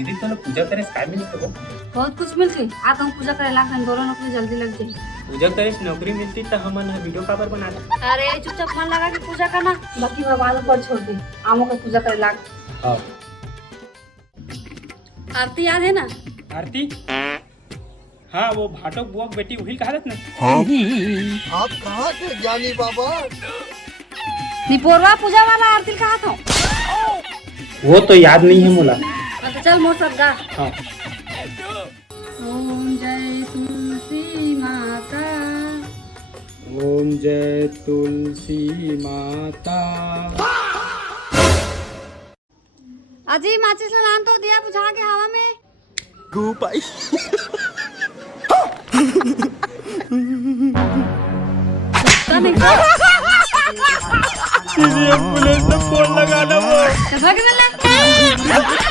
दीदी तो पूजा करे काय मिलते हो? बहुत कुछ मिलती आ तुम पूजा करे लाग दोनों नौकरी जल्दी लग जाए। पूजा करे नौकरी मिलती तो हमन वीडियो काबर बनाते। अरे चुपचाप मन लगा के पूजा करना, बाकी भगवान पर छोड़ दी। आमों को पूजा करे लाग। हाँ। आरती याद है ना? आरती? हाँ वो भाटो बुआ की बेटी वही कहा ना। हाँ? आप कहाँ थे ज्ञानी बाबा? निपोरवा पूजा वाला आरती कहा था? वो तो याद नहीं है मोला। तो चल मोर सब गा। हाँ। ओम जय तुलसी माता, ओम जय तुलसी माता। अजी माचिस लान तो दिया बुझा के हवा में। गोपाई। एम्बुलेंस में फोन लगाना वो। भगवान